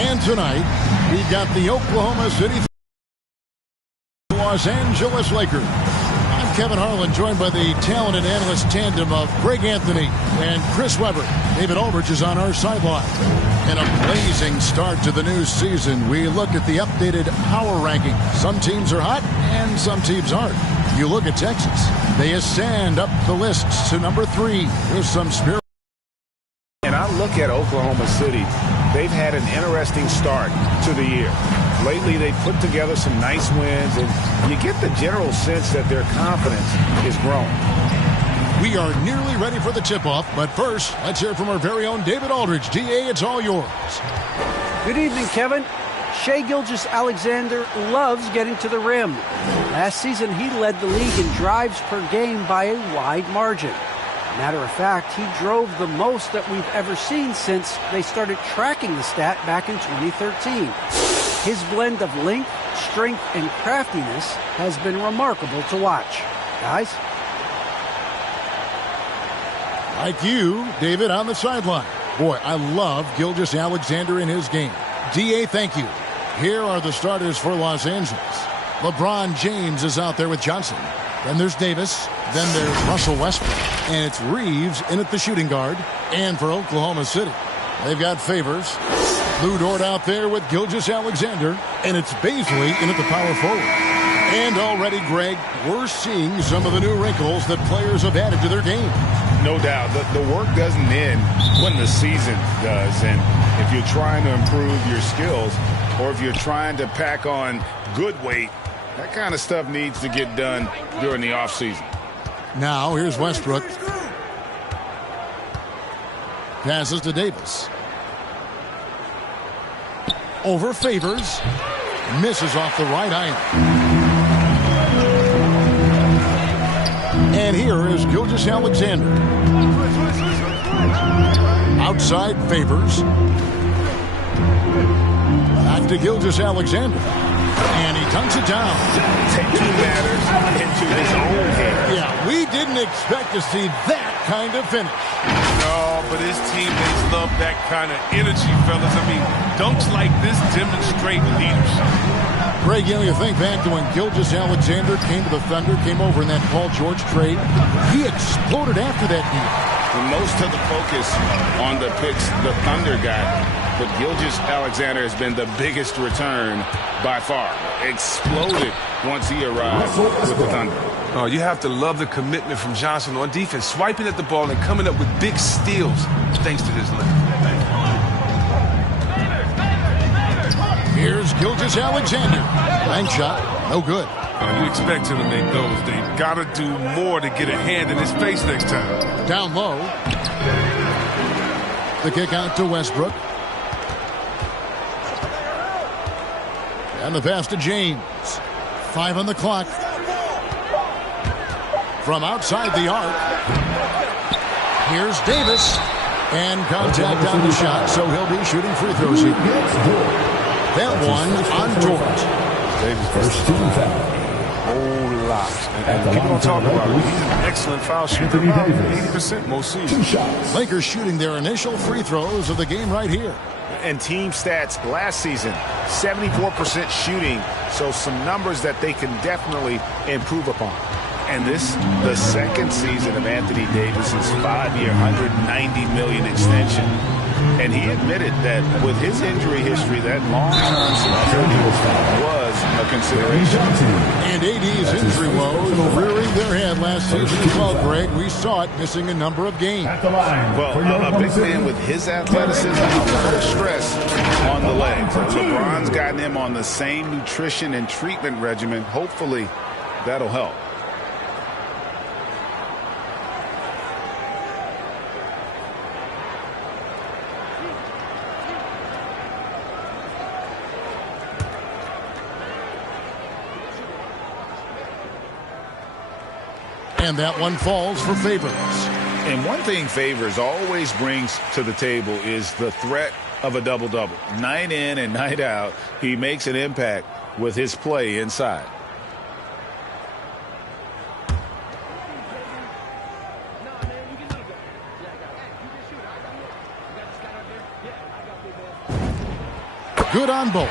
And tonight, we've got the Oklahoma City Los Angeles Lakers. I'm Kevin Harlan, joined by the talented analyst tandem of Greg Anthony and Chris Webber. David Aldridge is on our sideline. In a blazing start to the new season, we look at the updated power ranking. Some teams are hot and some teams aren't. You look at Texas, they ascend up the list to number 3 with some spirit. And I look at Oklahoma City. They've had an interesting start to the year. Lately, they've put together some nice wins, and you get the general sense that their confidence is growing. We are nearly ready for the tip-off, but first, let's hear from our very own David Aldridge. DA, it's all yours. Good evening, Kevin. Shai Gilgeous-Alexander loves getting to the rim. Last season, he led the league in drives per game by a wide margin. Matter of fact, he drove the most that we've ever seen since they started tracking the stat back in 2013. His blend of length, strength, and craftiness has been remarkable to watch. Guys? Like you, David, on the sideline. Boy, I love Gilgeous-Alexander in his game. DA, thank you. Here are the starters for Los Angeles. LeBron James is out there with Johnson. Then there's Davis. Then there's Russell Westbrook. And it's Reeves in at the shooting guard. And for Oklahoma City, they've got Favors. Lou Dort out there with Gilgeous-Alexander. And it's Bazley in at the power forward. And already, Greg, we're seeing some of the new wrinkles that players have added to their game. No doubt. The work doesn't end when the season does. And if you're trying to improve your skills, or if you're trying to pack on good weight, that kind of stuff needs to get done during the offseason. Now, here's Westbrook. Passes to Davis. Over Favors. Misses off the right iron. And here is Gilgeous-Alexander. Outside Favors. Back to Gilgeous-Alexander. And he dunks it down. Taking matters into his own hands. Yeah, we didn't expect to see that kind of finish. No, but his teammates love that kind of energy, fellas. I mean, dunks like this demonstrate leadership. Greg, you think back to when Gilgeous-Alexander came to the Thunder, came over in that Paul George trade. He exploded after that deal. Most of the focus on the picks the Thunder got, but Gilgeous-Alexander has been the biggest return by far. Exploded once he arrived with the Thunder. Oh, you have to love the commitment from Johnson on defense, swiping at the ball and coming up with big steals thanks to this length. Here's Gilgeous-Alexander. Bank shot, no good. You expect him to make those. They got to do more to get a hand in his face next time. Down low. The kick out to Westbrook. And the pass to James. 5 on the clock. From outside the arc. Here's Davis. And contact on the shot, so he'll be shooting free throws here. That one on Dort. Davis first team foul. Whole lot. And people don't talk about it. He's an excellent foul shooter. About 80% most seasons. Lakers shooting their initial free throws of the game right here. And team stats last season, 74% shooting, so some numbers that they can definitely improve upon. And this, the second season of Anthony Davis's 5-year, $190 million extension. And he admitted that with his injury history, that long-term security was a consideration. And AD's injury woes rearing their head last season as well, Greg. We saw it missing a number of games. Well, a big man with his athleticism, a lot of stress on the legs. LeBron's gotten him on the same nutrition and treatment regimen. Hopefully, that'll help. And that one falls for Favors. And one thing Favors always brings to the table is the threat of a double-double. Night in and night out, he makes an impact with his play inside. Good on both.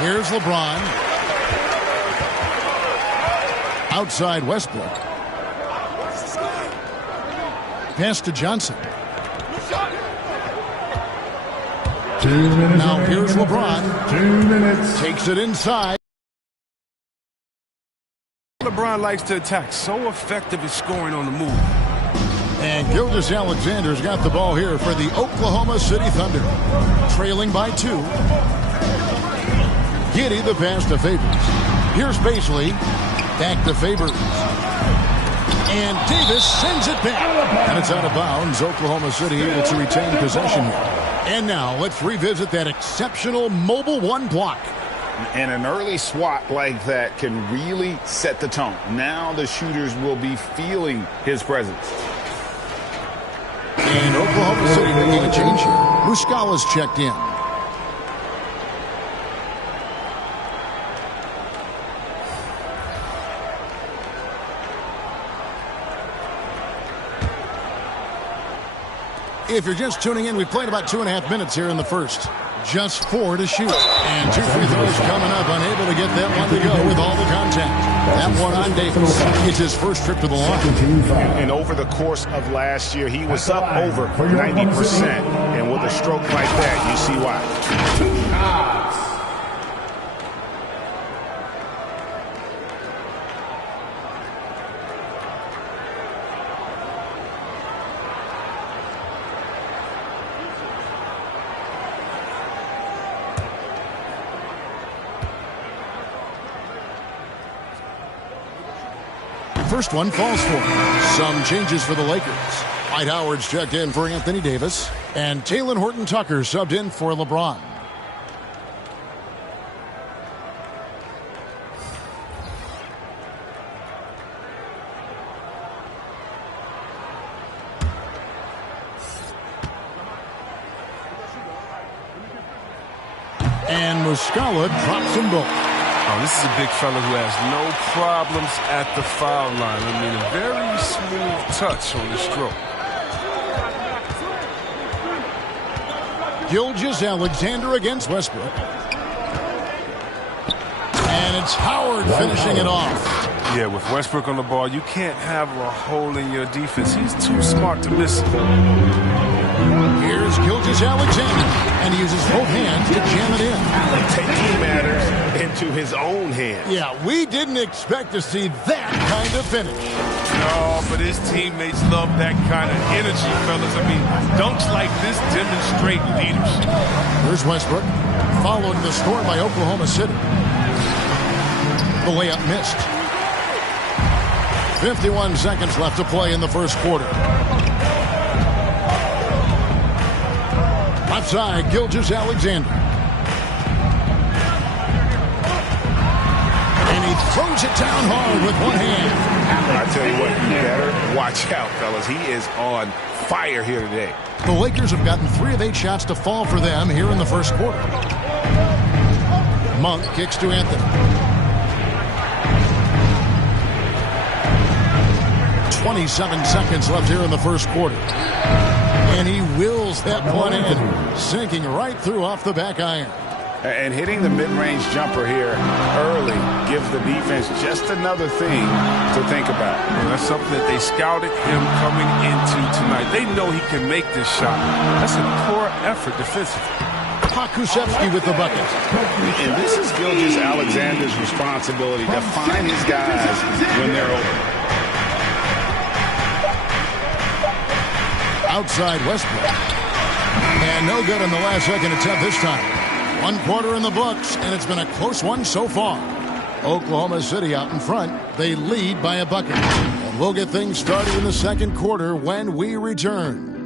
Here's LeBron. Outside Westbrook. Pass to Johnson. 2 minutes. Now here's LeBron. 2 minutes. Takes it inside. LeBron likes to attack. So effective at scoring on the move. And Gilgeous-Alexander's got the ball here for the Oklahoma City Thunder. Trailing by 2. Giddey the pass to Favors. Here's Paisley. Back to Favors. And Davis sends it back. And it's out of bounds. Oklahoma City able to retain possession here. And now let's revisit that exceptional mobile one block. And an early swat like that can really set the tone. Now the shooters will be feeling his presence. And Oklahoma City making a change here. Muscala's checked in. If you're just tuning in, we played about 2.5 minutes here in the first. Just 4 to shoot. And 2 free throws coming up. Unable to get that one to go with all the contact. That one on Davis. It's his first trip to the line. And over the course of last year, he was up over 90%. And with a stroke like that, you see why. First one falls for him. Some changes for the Lakers. Dwight Howard's checked in for Anthony Davis. And Talen Horton-Tucker subbed in for LeBron. And Muscala drops them both. Oh, this is a big fella who has no problems at the foul line. I mean, a very smooth touch on the stroke. Gilgeous-Alexander against Westbrook. And it's Howard finishing it off. Yeah, with Westbrook on the ball, you can't have a hole in your defense. He's too smart to miss it. Here's Gilgeous-Alexander, and he uses both hands to jam it in. Taking matters into his own hands. Yeah, we didn't expect to see that kind of finish. No, but his teammates love that kind of energy, fellas. I mean, dunks like this demonstrate leadership. Here's Westbrook, followed in the score by Oklahoma City. The layup missed. 51 seconds left to play in the first quarter. Left side, Gilgeous-Alexander. And he throws it down hard with one hand. I tell you what, you better watch out, fellas. He is on fire here today. The Lakers have gotten 3 of 8 shots to fall for them here in the first quarter. Monk kicks to Anthony. 27 seconds left here in the first quarter. And he wills that one in, sinking right through off the back iron. And hitting the mid-range jumper here early gives the defense just another thing to think about. Well, that's something that they scouted him coming into tonight. They know he can make this shot. That's a poor effort defensively. Pokusevski with the bucket. And this is Gilgeous-Alexander's responsibility to find his guys when they're open. Outside Westbrook. And no good on the last second attempt this time. 1 quarter in the books, and it's been a close one so far. Oklahoma City out in front. They lead by a bucket. And we'll get things started in the second quarter when we return.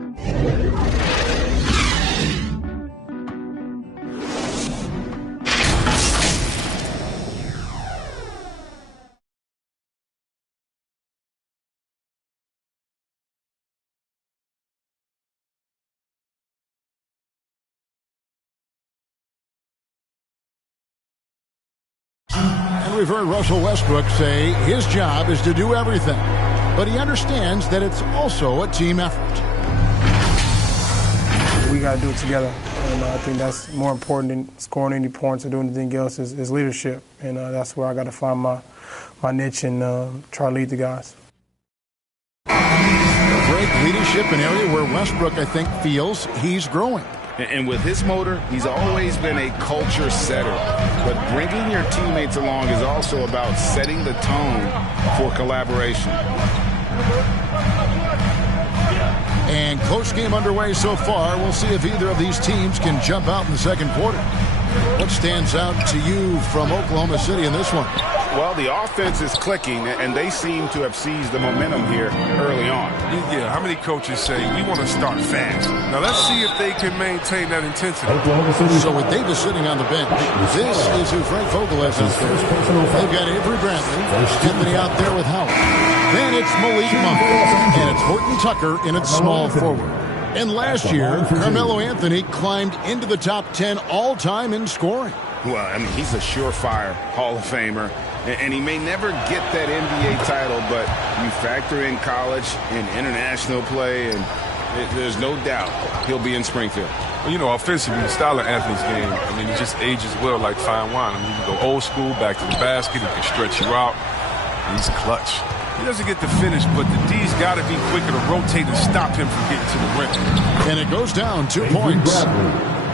We've heard Russell Westbrook say his job is to do everything, but he understands that it's also a team effort. got to do it together. And I think that's more important than scoring any points or doing anything else is leadership. And that's where I got to find my niche and try to lead the guys. Great leadership, an area where Westbrook, I think, feels he's growing. And with his motor, he's always been a culture setter. But bringing your teammates along is also about setting the tone for collaboration. And close game underway so far. We'll see if either of these teams can jump out in the second quarter. What stands out to you from Oklahoma City in this one? Well, the offense is clicking, and they seem to have seized the momentum here early on. Yeah, how many coaches say we want to start fast? Now let's see if they can maintain that intensity. So with Davis sitting on the bench, this is who Frank Vogel has out there. They've got Avery Bradley, Anthony out there with Howard. Then it's Malik Monk, and it's Horton Tucker in its small forward. And last year, Carmelo Anthony climbed into the top 10 all-time in scoring. Well, I mean, he's a surefire Hall of Famer. And he may never get that NBA title, but you factor in college and international play, and there's no doubt he'll be in Springfield. Well, you know, offensively, the style of Anthony's game, I mean, he just ages well like fine wine. I mean, you can go old school, back to the basket, he can stretch you out. He's clutch. He doesn't get the finish, but the D's got to be quicker to rotate and stop him from getting to the rim. And it goes down 2 points.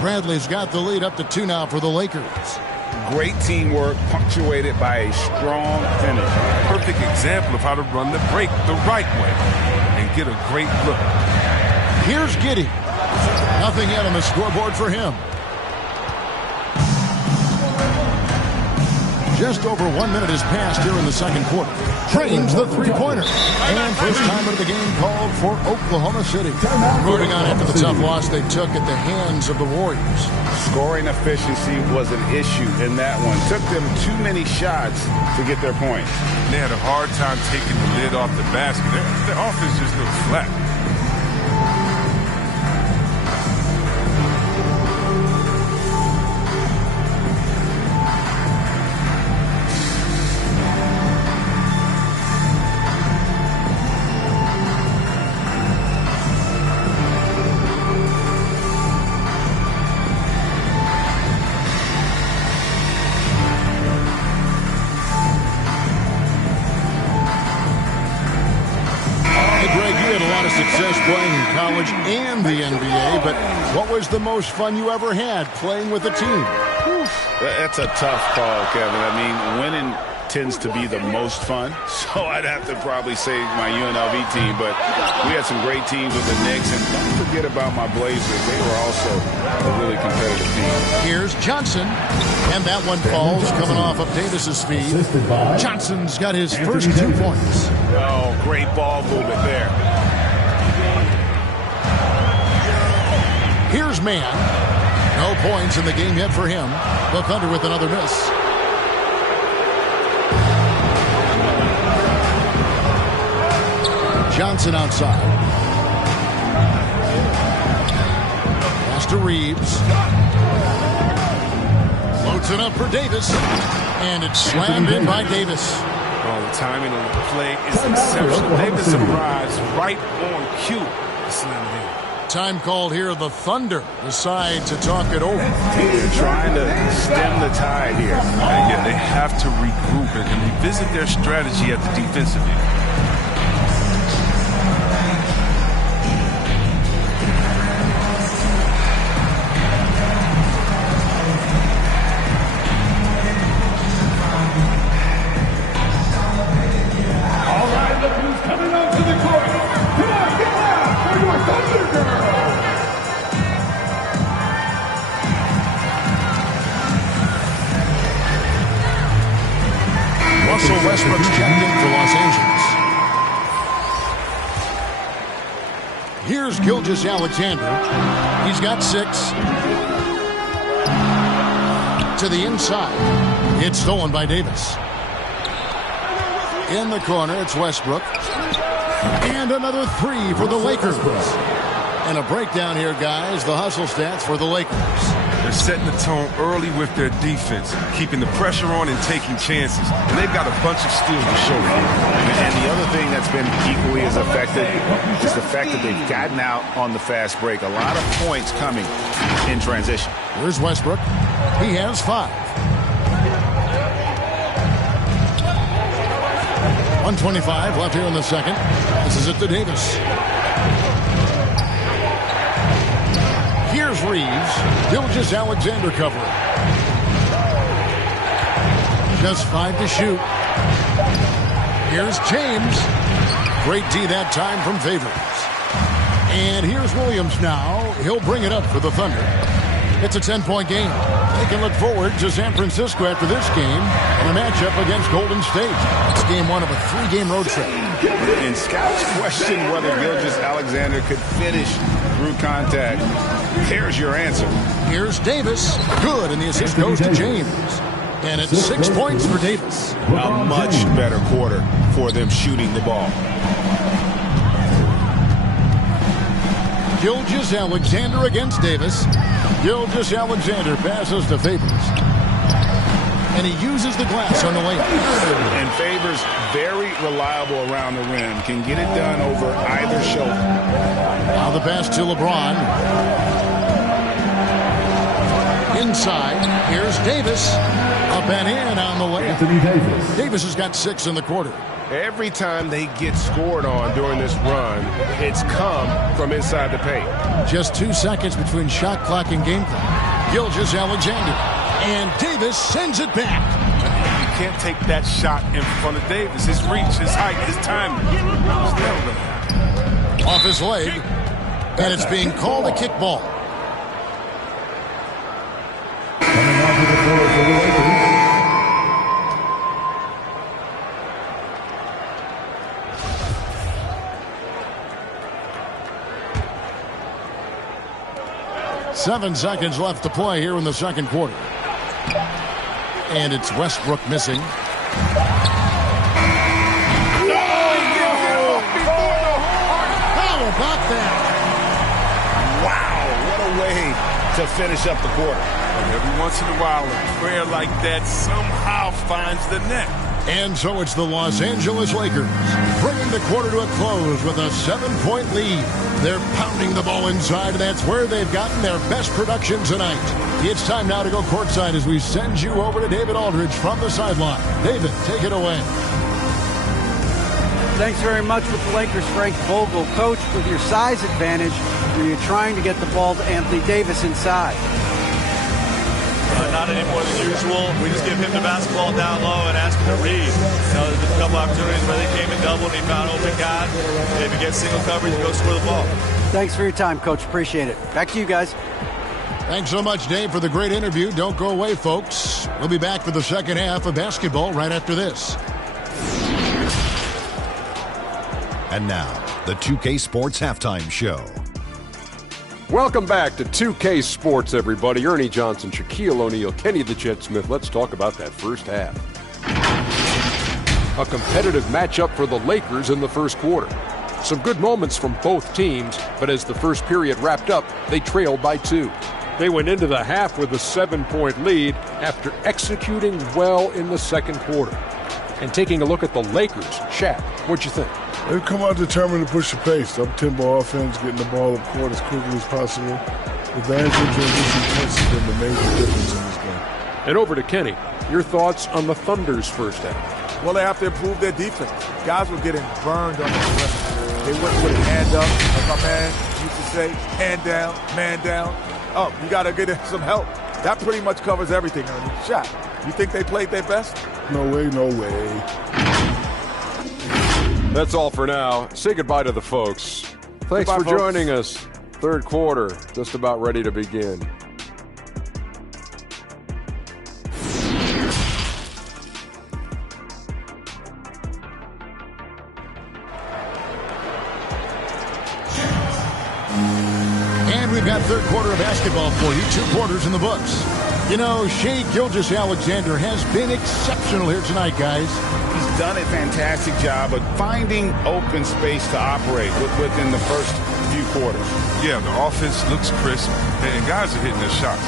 Bradley's got the lead up to 2 now for the Lakers. Great teamwork punctuated by a strong finish. Perfect example of how to run the break the right way and get a great look. Here's Giddey. Nothing yet on the scoreboard for him. Just over 1 minute has passed here in the second quarter. Trains the three-pointer. And first time of the game called for Oklahoma City. Moving on after the tough loss they took at the hands of the Warriors. Scoring efficiency was an issue in that one. Took them too many shots to get their point. They had a hard time taking the lid off the basket. Their offense just looked flat. Playing in college and the NBA, but what was the most fun you ever had playing with a team? That's a tough call, Kevin. I mean, winning tends to be the most fun, so I'd have to probably say my UNLV team, but we had some great teams with the Knicks, and don't forget about my Blazers. They were also a really competitive team. Here's Johnson, and that one falls coming off of Davis's feet. Johnson's got his first 2 points. Oh, great ball movement there. Here's Mann. No points in the game yet for him. Buck Under with another miss. Johnson outside. Pass to Reeves. Floats it up for Davis. And it's slammed in by Davis. Oh, the timing on the play is exceptional. Davis arrives right on cue to slam it in. Time called here. The Thunder decide to talk it over. They're trying to stem the tide here. And yet they have to regroup and revisit their strategy at the defensive end. Westbrook's checked in for Los Angeles. Here's Gilgeous-Alexander. He's got 6. To the inside. It's stolen by Davis. In the corner, it's Westbrook. And another 3 for the Lakers. And a breakdown here, guys. The hustle stats for the Lakers. They're setting the tone early with their defense, keeping the pressure on and taking chances. And they've got a bunch of steals to show for it. And the other thing that's been equally as effective is the fact that they've gotten out on the fast break. A lot of points coming in transition. Here's Westbrook. He has 5. 1:25 left here in the second. This is it to Davis. Here's Reeves. Gilgeous-Alexander covering. Just 5 to shoot. Here's James. Great D that time from Favors. And here's Williams now. He'll bring it up for the Thunder. It's a 10-point game. They can look forward to San Francisco after this game in a matchup against Golden State. It's game 1 of a 3-game road trip. And scouts question whether Gilgeous-Alexander could finish through contact. Here's your answer. Here's Davis. Good, and the assist goes to James. And it's 6 points for Davis. A much better quarter for them shooting the ball. Gilgeous-Alexander against Davis. Gilgeous-Alexander passes to Favors. And he uses the glass on the layup. And Favors, very reliable around the rim. Can get it done over either shoulder. Now the pass to LeBron. Inside, here's Davis. Up and in on the way. Anthony Davis. Davis has got 6 in the quarter. Every time they get scored on during this run, it's come from inside the paint. Just 2 seconds between shot clock and game clock. Gilgeous-Alexander. And Davis sends it back. You can't take that shot in front of Davis. His reach, his height, his timing. Off his leg. And it's being called a kickball. Coming onto the floor for the Lakers. Seven seconds left to play here in the second quarter. And it's Westbrook missing. How about that? Wow, what a way to finish up the quarter. And every once in a while, a prayer like that somehow finds the net. And so it's the Los Angeles Lakers bringing the quarter to a close with a 7-point lead. They're pounding the ball inside, and that's where they've gotten their best production tonight. It's time now to go courtside as we send you over to David Aldridge from the sideline. David, take it away. Thanks very much with the Lakers, Frank Vogel. Coach, with your size advantage, were you trying to get the ball to Anthony Davis inside? Not any more than usual. We just give him the basketball down low and ask him to read. There's a couple opportunities where they came in double and he found open guy. If he gets single coverage, go score the ball. Thanks for your time, Coach. Appreciate it. Back to you guys. Thanks so much, Dave, for the great interview. Don't go away, folks. We'll be back for the second half of basketball right after this. And now, the 2K Sports Halftime Show. Welcome back to 2K Sports, everybody. Ernie Johnson, Shaquille O'Neal, Kenny the Jet Smith. Let's talk about that first half. A competitive matchup for the Lakers in the first quarter. Some good moments from both teams, but as the first period wrapped up, they trailed by 2. They went into the half with a 7-point lead after executing well in the second quarter. And taking a look at the Lakers, Shaq, what'd you think? They've come out determined to push the pace. Up-tempo offense, getting the ball up court as quickly as possible. Advantage in transition points has been the major difference in this game. And over to Kenny. Your thoughts on the Thunder's first half? Well, they have to improve their defense. Guys were getting burned on the perimeter. They wouldn't put a hand up, as my man used to say, hand down, man down. Oh, you got to get some help. That pretty much covers everything, Ernie. Shot. You think they played their best? No way, no way. That's all for now. Say goodbye to the folks. Thanks Goodbye, for folks. joining us. Third quarter, just about ready to begin. And we've got third quarter of basketball for you. 2 quarters in the books. You know, Shai Gilgeous-Alexander has been exceptional here tonight, guys. He's done a fantastic job of finding open space to operate within the first few quarter. Yeah, the offense looks crisp, and guys are hitting their shots.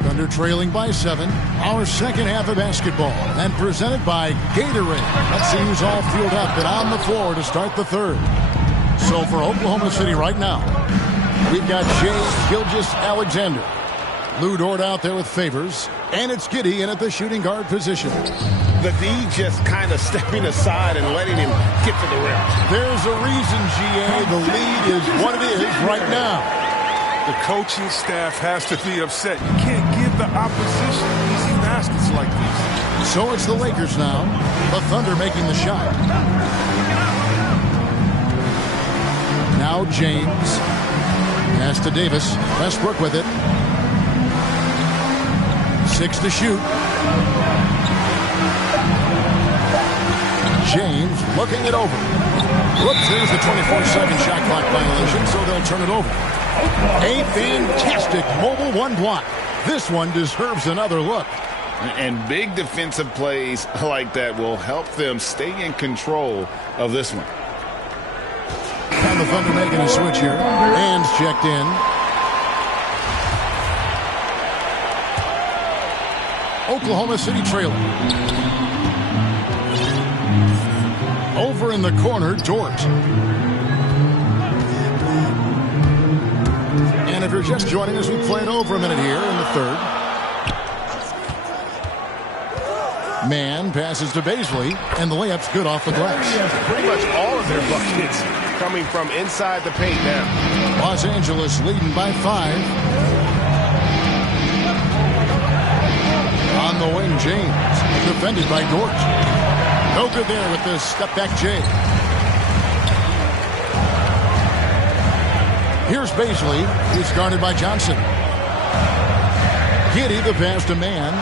Thunder trailing by 7. Our second half of basketball, and presented by Gatorade. Let's see who's all fueled up and on the floor to start the third. So for Oklahoma City right now, we've got Shai Gilgeous-Alexander. Lou Dort out there with Favors, and it's Giddey in at the shooting guard position. The D just kind of stepping aside and letting him get to the rim. There's a reason, GA, the lead is what it is right now. The coaching staff has to be upset. You can't give the opposition easy baskets like this. So it's the Lakers now. The Thunder making the shot. Now James. Pass to Davis. Westbrook with it. 6 to shoot. James looking it over. Whoops, there's the 24-second shot clock violation, so they'll turn it over. A fantastic mobile one block. This one deserves another look. And big defensive plays like that will help them stay in control of this one. And the Thunder making a switch here. Hands checked in. Oklahoma City trailing. Over in the corner, Dort. And if you're just joining us, we played over a minute here in the third. Man passes to Bazley, and the layup's good off the glass. Pretty much all of their buckets coming from inside the paint now. Los Angeles leading by 5. On the wing, James, defended by Dort. No good there with the step-back J. Here's Bazley. He's guarded by Johnson. Giddey, the pass to Man.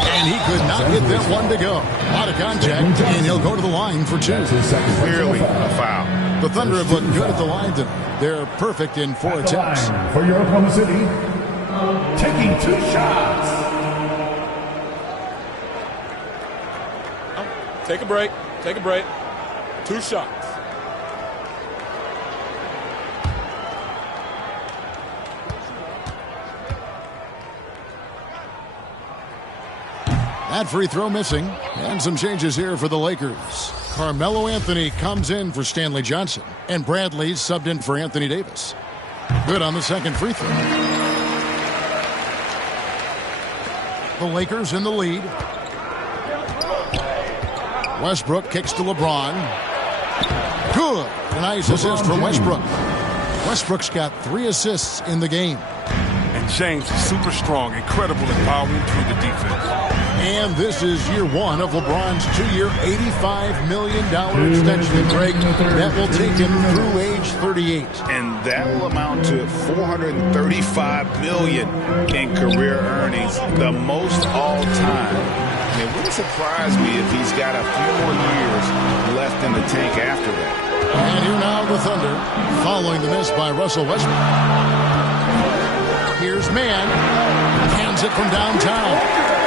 And he could not get that one to go. Out of contact, and he'll go to the line for 2. Clearly a foul. The Thunder have looked good at the line tonight. They're perfect in 4 attempts. For your Oklahoma City, taking 2 shots. Take a break. Take a break. 2 shots. That free throw missing. And some changes here for the Lakers. Carmelo Anthony comes in for Stanley Johnson. And Bradley's subbed in for Anthony Davis. Good on the second free throw. The Lakers in the lead. Westbrook kicks to LeBron. Good. A nice assist from Westbrook. Westbrook's got 3 assists in the game. And James is super strong, incredible at powering through the defense. And this is year 1 of LeBron's 2-year, $85 million extension, Greg, that will take him through age 38. And that will amount to $435 million in career earnings, the most all time. And it wouldn't surprise me if he's got a few more years left in the tank after that. And here now the Thunder, following the miss by Russell Westbrook. Here's Man, hands it from downtown.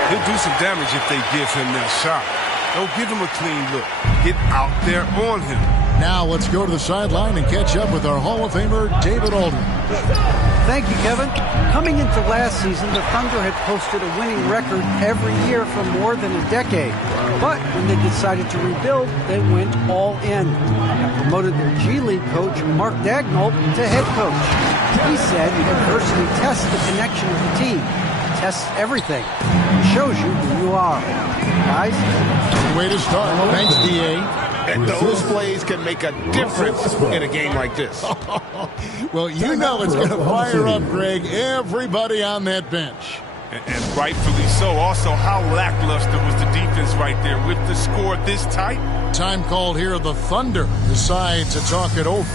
He'll do some damage if they give him that shot. Don't give him a clean look. Get out there on him. Now let's go to the sideline and catch up with our Hall of Famer, David Aldridge. Thank you, Kevin. Coming into last season, the Thunder had posted a winning record every year for more than a decade. But when they decided to rebuild, they went all in and promoted their G League coach, Mark Daigneault, to head coach. He said adversity tests the connection of the team. Tests everything. It shows you who you are. Guys? Way to start. Thanks, D.A. And those plays can make a difference in a game like this. Well, you know it's going to fire up, Greg, everybody on that bench. And rightfully so. Also, how lackluster was the defense right there with the score this tight? Time called here. The Thunder decides to talk it over.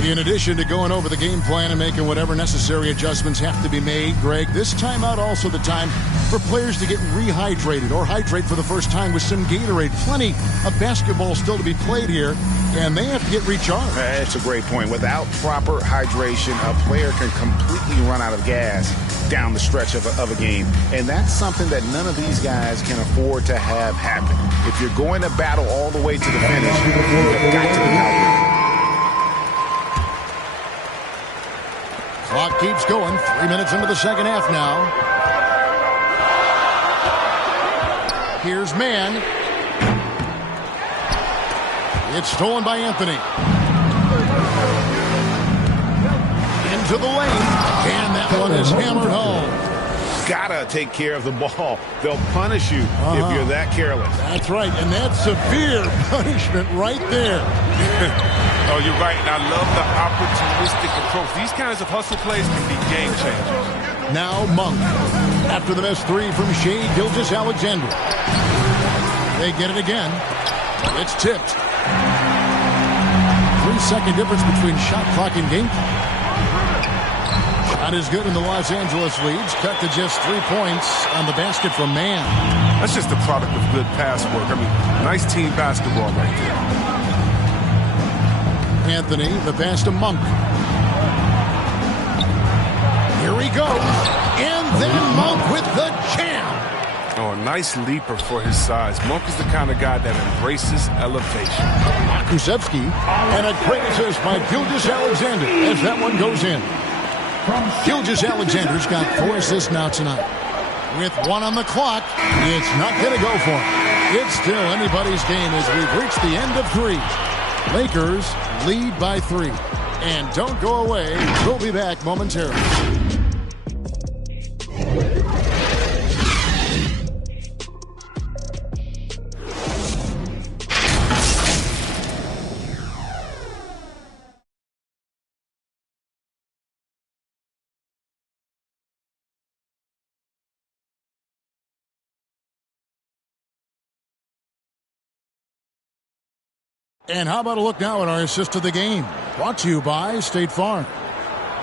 In addition to going over the game plan and making whatever necessary adjustments have to be made, Greg, this timeout also the time for players to get rehydrated or hydrate for the first time with some Gatorade. Plenty of basketball still to be played here, and they have to get recharged. That's a great point. Without proper hydration, a player can completely run out of gas down the stretch of a game. And that's something that none of these guys can afford to have happen. If you're going to battle all the way to the finish, you've got to be hydrated. Clock keeps going. 3 minutes into the second half now. Here's Mann. It's stolen by Anthony. Into the lane. And that one is hammered home. Gotta take care of the ball. They'll punish you if you're that careless. That's right, and that's severe punishment right there. Oh, you're right, and I love the opportunistic approach. These kinds of hustle plays can be game changers. Now Monk. After the missed three from Shai Gilgeous-Alexander. They get it again. It's tipped. 3-second difference between shot clock and game clock. Shot is good, and the Los Angeles leads. Cut to just 3 points on the basket from Mann. That's just a product of good pass work. I mean, nice team basketball right there. Anthony, the pass to Monk. Here he goes. And then Monk with the jam. Oh, a nice leaper for his size. Monk is the kind of guy that embraces elevation. Kusevsky, and a great assist by Gilgeous-Alexander as that one goes in. Gilgeous-Alexander's got 4 assists now tonight. With 1 on the clock, it's not going to go for him. It's still anybody's game as we've reached the end of 3. Lakers lead by 3. And don't go away. We'll be back momentarily. And how about a look now at our assist of the game? Brought to you by State Farm.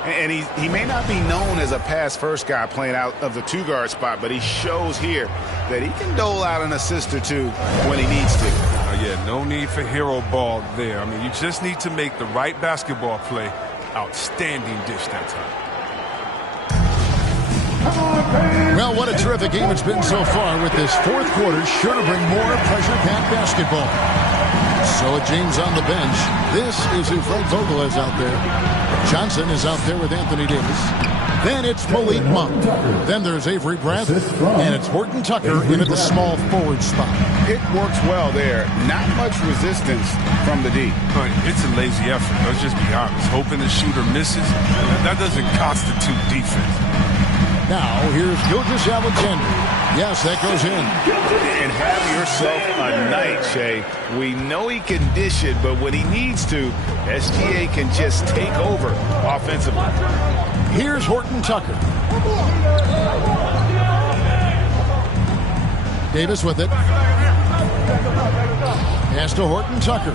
And he may not be known as a pass-first guy playing out of the 2-guard spot, but he shows here that he can dole out an assist or 2 when he needs to. Yeah, no need for hero ball there. I mean, you just need to make the right basketball play. Outstanding dish that time. Well, what a terrific game it's been so far, with this fourth quarter sure to bring more pressure-packed basketball. So James on the bench. This is who Fred Vogel is out there. Johnson is out there with Anthony Davis. Then it's Malik Monk. Then there's Avery Bradley. And it's Horton Tucker in at the small forward spot. It works well there. Not much resistance from the D. But it's a lazy effort. Let's just be honest. Hoping the shooter misses, that doesn't constitute defense. Now, here's Gilgeous-Alexander. Yes, that goes in. And have yourself a night, Shai. We know he can dish it, but when he needs to, SGA can just take over offensively. Here's Horton Tucker. Davis with it. Pass to Horton Tucker.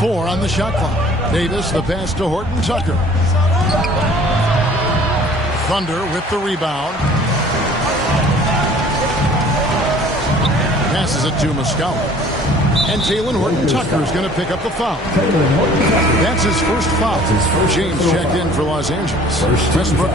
4 on the shot clock. Davis, the pass to Horton Tucker. Thunder with the rebound. Passes it to Muscala. And Talen Horton Tucker is going to pick up the foul. That's his first foul. James checked in for Los Angeles. Westbrook